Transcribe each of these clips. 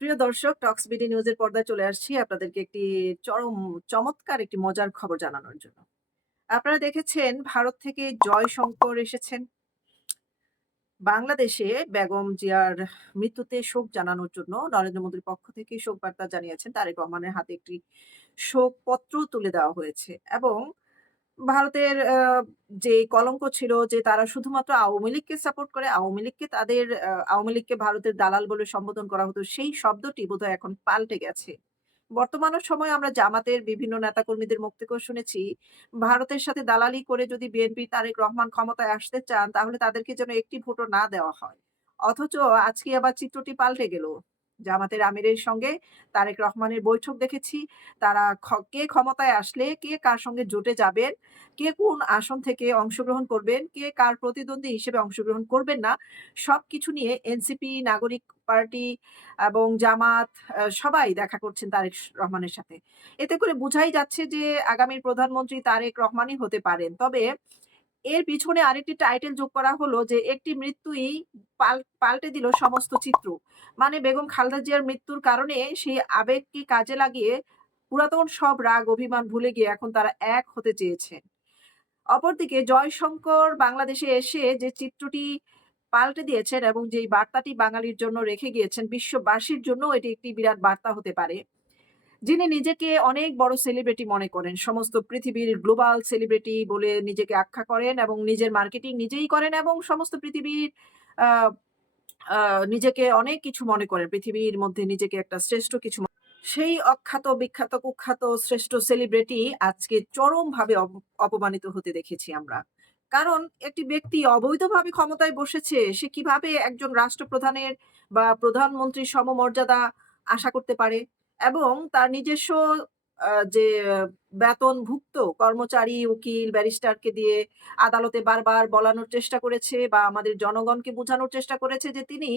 প্রিয় দর্শক, টক্স বিডি নিউজের পর্দায় চলে আসছি আপনাদেরকে একটি চমৎকার একটি মজার খবর জানানোর জন্য। আপনারা দেখেছেন ভারত থেকে জয়শঙ্কর এসেছেন বাংলাদেশে বেগম জিয়ার মৃত্যুতে শোক জানানোর জন্য। নরেন্দ্র মোদীর পক্ষ থেকে শোক বার্তা জানিয়েছেন। তারেক রহমানের হাতে একটি শোকপত্র তুলে দেওয়া হয়েছে এবং ভারতের যে কলঙ্ক ছিল যে তারা শুধুমাত্র আওয়ামী লীগকে সাপোর্ট করে, আওয়ামী লীগকে ভারতের দালাল বলে সম্বোধন করা হতো। সেই শব্দটি বোধহয় এখন পাল্টে গেছে। বর্তমান সময়ে আমরা জামাতের বিভিন্ন নেতাকর্মীদের মুখ থেকেও শুনেছি, ভারতের সাথে দালালি করে যদি বিএনপি তারেক রহমান ক্ষমতায় আসতে চান, তাহলে তাদেরকে যেন একটি ভোটও না দেওয়া হয়। অথচ আজকে আবার চিত্রটি পাল্টে গেল। জামাতের আমিরের সঙ্গে তারেক রহমানের বৈঠক দেখেছি। তারা কে ক্ষমতায় আসলে কে কার সঙ্গে জোটে যাবেন, কে কোন আসন থেকে অংশগ্রহণ করবেন, কে কার প্রতিদ্বন্দ্বী হিসেবে অংশগ্রহণ করবেন না, সবকিছু নিয়ে এনসিপি, নাগরিক পার্টি এবং জামাত সবাই দেখা করছেন তারেক রহমানের সাথে। এতে করে বুঝাই যাচ্ছে যে আগামীর প্রধানমন্ত্রী তারেক রহমানই হতে পারেন। তবে এর পিছনে আরেকটি টাইটেল যোগ করা হলো যে একটি মৃত্যুই পাল্টে দিল সমস্ত চিত্র। মানে বেগম খালেদা জিয়ার মৃত্যুর কারণে সেই আবেগকে কাজে লাগিয়ে পুরাতন সব রাগ অভিমান ভুলে গিয়ে এখন তারা এক হতে চেয়েছেন। অপরদিকে জয়শঙ্কর বাংলাদেশে এসে যে চিত্রটি পাল্টে দিয়েছেন এবং যেই বার্তাটি বাঙালির জন্য রেখে গিয়েছেন, বিশ্ববাসীর জন্যও এটি একটি বিরাট বার্তা হতে পারে। যিনি নিজেকে অনেক বড় সেলিব্রিটি মনে করেন, সমস্ত পৃথিবীর গ্লোবাল সেলিব্রিটি বলে নিজেকে আখ্যা করেন এবং নিজের মার্কেটিং নিজেই করেন এবং সমস্ত পৃথিবীর আ আ নিজেকে অনেক কিছু মনে করেন। পৃথিবীর মধ্যে নিজেকে একটা শ্রেষ্ঠ কিছু সেই অখ্যাত, বিখ্যাত, কুখ্যাত শ্রেষ্ঠ সেলিব্রিটি আজকে চরমভাবে অপমানিত হতে দেখেছি আমরা। কারণ একটি ব্যক্তি অবৈধভাবে ক্ষমতায় বসেছে, সে কিভাবে একজন রাষ্ট্রপ্রধানের বা প্রধানমন্ত্রীর সমমর্যাদা আশা করতে পারে? এবং তার নিজস্ব যে বেতনভুক্ত কর্মচারী, উকিল, ব্যারিস্টারকে দিয়ে আদালতে বারবার বলানোর চেষ্টা করেছে বা আমাদের জনগণকে বোঝানোর চেষ্টা করেছে যে তিনি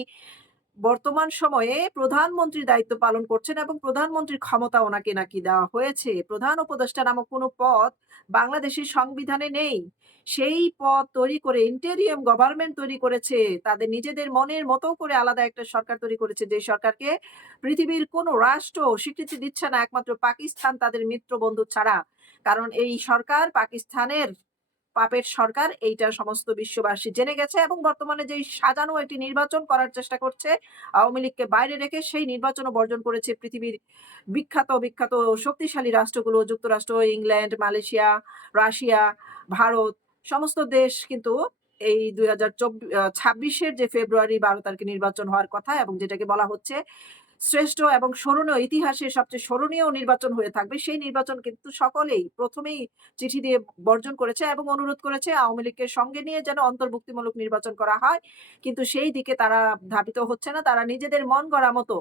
বর্তমান সময়ে প্রধানমন্ত্রীর দায়িত্ব পালন করছেন এবং প্রধানমন্ত্রীর ক্ষমতা ওনাকে নাকি দেওয়া হয়েছে। প্রধান উপদেষ্টা নামক কোনো পদ বাংলাদেশের সংবিধানে নেই। সেই পদ তৈরি করে ইন্টেরিয়ম গভর্নমেন্ট তৈরি করেছে। তাদের নিজেদের মনের মতো করে আলাদা একটা সরকার তৈরি করেছে, যে সরকারকে পৃথিবীর কোনো রাষ্ট্র স্বীকৃতি দিচ্ছে না, একমাত্র পাকিস্তান তাদের মিত্র বন্ধু ছাড়া। কারণ এই সরকার পাকিস্তানের পাপের সরকার, এইটা সমস্ত বিশ্ববাসী জেনে গেছে এবং বর্তমানে যেই সাজানো একটি নির্বাচন করার চেষ্টা করছে, আওয়ামী লীগকে বাইরে রেখে সেই নির্বাচনও বর্জন করেছে পৃথিবীর বিখ্যাত শক্তিশালী রাষ্ট্রগুলো, যুক্তরাষ্ট্র, ইংল্যান্ড, মালয়েশিয়া, রাশিয়া, ভারত, সমস্ত দেশ কিন্তু এই ২০২৬ এর যে ফেব্রুয়ারি ১২ তারিখে নির্বাচন হওয়ার কথা এবং যেটাকে বলা হচ্ছে শ্রেষ্ঠ এবং স্মরণীয়, ইতিহাসের সবচেয়ে স্মরণীয় নির্বাচন হয়ে থাকবে। সেই নির্বাচন কিন্তু সকলেই ১ম এই চিঠি দিয়ে বর্জন করেছে এবং অনুরোধ করেছে আওয়ামী লীগকে সঙ্গে নিয়ে যেন অন্তর্ভুক্তিমূলক নির্বাচন করা হয়। কিন্তু সেই দিকে তারা ধাবিত হচ্ছে না। তারা নিজেদের মন গড়া মতো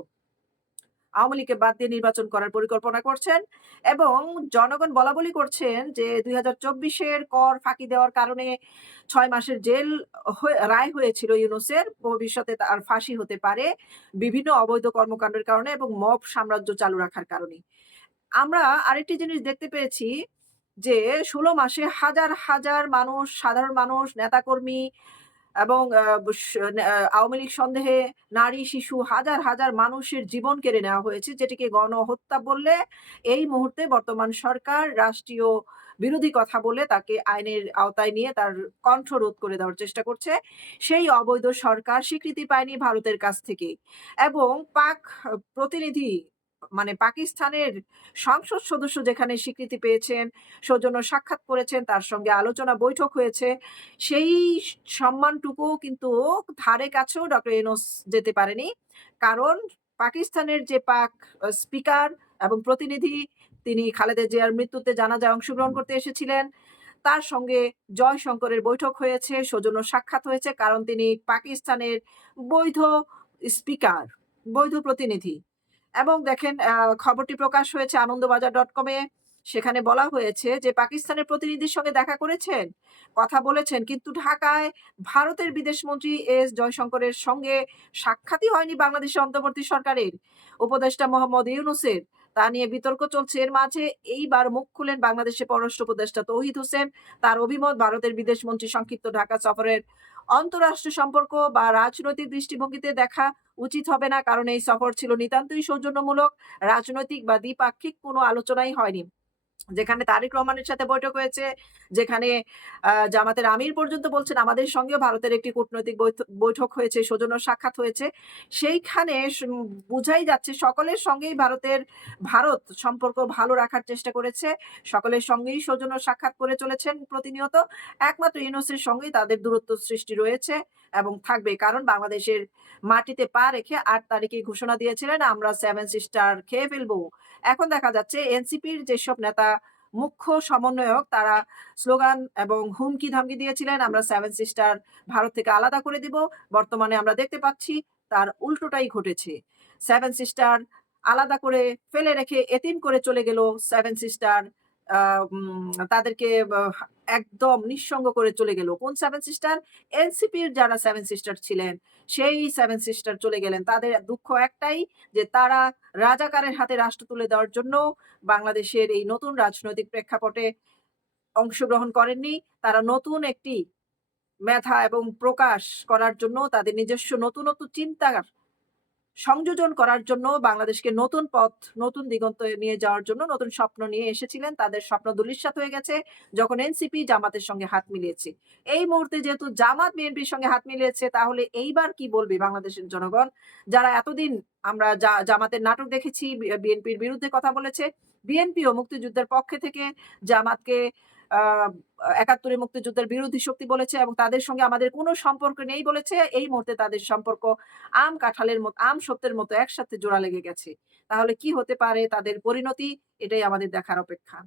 আওয়ামী লীগকে বাদ দিয়ে নির্বাচন করার পরিকল্পনা করছেন এবং জনগণ বলাবলি করছেন যে ২০২৪ এর কর ফাঁকি দেওয়ার কারণে ৬ মাসের জেল রায় হয়েছিল ইউনূসের। ভবিষ্যতে তার ফাঁসি হতে পারে বিভিন্ন অবৈধ কর্মকাণ্ডের কারণে এবং মব সাম্রাজ্য চালু রাখার কারণে। আমরা আরেকটি জিনিস দেখতে পেয়েছি যে ১৬ মাসে হাজার মানুষ, সাধারণ মানুষ, নেতাকর্মী এবং আ বস নে আওয়ামী লীগ সন্দেহে নারী, শিশু হাজার মানুষের জীবন কেড়ে নেওয়া হয়েছে, যেটিকে গণহত্যা বললে এই মুহূর্তে বর্তমান সরকার রাষ্ট্রীয় বিরোধী কথা বলে তাকে আইনের আওতায় নিয়ে তার কণ্ঠ রোধ করে দেওয়ার চেষ্টা করছে। সেই অবৈধ সরকার স্বীকৃতি পায়নি ভারতের কাছ থেকে এবং পাক প্রতিনিধি মানে পাকিস্তানের সংসদ সদস্য যেখানে স্বীকৃতি পেয়েছেন, সৌজন্য সাক্ষাৎ করেছেন, তার সঙ্গে আলোচনা বৈঠক হয়েছে। সেই সম্মানটুকুও কিন্তু ধারে কাছেও ডক্টর ইউনূস যেতে পারেনি। কারণ পাকিস্তানের যে পাক স্পিকার এবং প্রতিনিধি, তিনি খালেদা জিয়ার মৃত্যুতে জানাজায় অংশগ্রহণ করতে এসেছিলেন। তার সঙ্গে জয়শঙ্করের বৈঠক হয়েছে, সৌজন্য সাক্ষাৎ হয়েছে। কারণ তিনি পাকিস্তানের বৈধ স্পিকার, বৈধ প্রতিনিধি। এবং দেখেন খবরটি প্রকাশ হয়েছে আনন্দবাজার.com এ। সেখানে বলা হয়েছে যে পাকিস্তানের প্রতিনিধির সঙ্গে দেখা করেছেন, কথা বলেছেন। কিন্তু ঢাকায় ভারতের বিদেশমন্ত্রী এস জয়শঙ্করের সঙ্গে সাক্ষাৎই হয়নি বাংলাদেশের অন্তর্বর্তী সরকারের উপদেষ্টা মোহাম্মদ ইউনূসের। তা নিয়ে বিতর্ক চলছে। এর মাঝে এইবার মুখ খুললেন বাংলাদেশের পররাষ্ট্র উপদেষ্টা তৌহিদ হোসেন। তার অভিমত, ভারতের বিদেশমন্ত্রী সংক্ষিপ্ত ঢাকা সফরের অন্তরাষ্ট্রীয় সম্পর্ক বা রাজনৈতিক দৃষ্টিভঙ্গিতে দেখা উচিত হবে না। কারণ এই সফর ছিল নিতান্তই সৌজন্যমূলক। রাজনৈতিক বা দ্বিপাক্ষিক কোনো আলোচনাই হয়নি। যেখানে তারেক রহমানের সাথে বৈঠক হয়েছে, যেখানে জামাতের আমির পর্যন্ত বলছেন আমাদের সঙ্গেও ভারতের একটি কূটনৈতিক বৈঠক হয়েছে, সৌজন্য সাক্ষাৎ হয়েছে। সেইখানে বুঝাই যাচ্ছে সকলের সঙ্গেই ভারত সম্পর্ক ভালো রাখার চেষ্টা করেছে। সকলের সঙ্গেই সৌজন্য সাক্ষাৎ করে চলেছেন প্রতিনিয়ত। একমাত্র ইউনূসের সঙ্গেই তাদের দূরত্ব সৃষ্টি রয়েছে এবং থাকবে। কারণ বাংলাদেশের মাটিতে পা রেখে ৮ তারিখেই ঘোষণা দিয়েছিলেন, আমরা 7 সিস্টার খেয়ে ফেলবো। এখন দেখা যাচ্ছে এনসিপির যেসব নেতা মুখ্য সমন্বয়ক তারা স্লোগান এবং হুমকি-ধামকি দিয়েছিলেন, আমরা 7 সিস্টার ভারত থেকে আলাদা করে দিব। বর্তমানে আমরা দেখতে পাচ্ছি তার উল্টোটাই ঘটেছে। 7 সিস্টার আলাদা করে ফেলে রেখে এতিম করে চলে গেল 7 সিস্টার। আ তাদেরকে একদম নিঃসঙ্গ করে চলে গেল। কোন 7 সিস্টার? এনসিপির যারা 7 সিস্টার ছিলেন, সেই 7 সিস্টার চলে গেলেন। তাদের দুঃখ একটাই যে তারা রাজাকারের হাতে রাষ্ট্র তুলে দেওয়ার জন্য বাংলাদেশের এই নতুন রাজনৈতিক প্রেক্ষাপটে অংশগ্রহণ করেননি। তারা নতুন একটি মেধা এবং প্রকাশ করার জন্য তাদের নিজস্ব নতুনত্ব চিন্তার সংযোজন করার জন্য বাংলাদেশকে নতুন পথ, নতুন দিগন্তে নিয়ে যাওয়ার জন্য নতুন স্বপ্ন নিয়ে এসেছিলেন। তাদের স্বপ্ন ধূলিসাৎ হয়ে গেছে যখন এনসিপি জামাতের সঙ্গে হাত মিলিয়েছে। এই মুহূর্তে যেহেতু জামাত বিএনপির সঙ্গে হাত মিলিয়েছে তাহলে এইবার কি বলবে বাংলাদেশের জনগণ? যারা এতদিন আমরা জামাতের নাটক দেখেছি, বিএনপির বিরুদ্ধে কথা বলেছে। বিএনপিও মুক্তিযুদ্ধের পক্ষে থেকে জামাতকে আ ৭১ এ মুক্তিযুদ্ধের বিরোধী শক্তি বলেছে এবং তাদের সঙ্গে আমাদের কোনো সম্পর্ক নেই বলেছে। এই মুহূর্তে তাদের সম্পর্ক আম সত্যের মতো একসাথে জোড়া লেগে গেছে। তাহলে কি হতে পারে তাদের পরিণতি? এটাই আমাদের দেখার অপেক্ষা।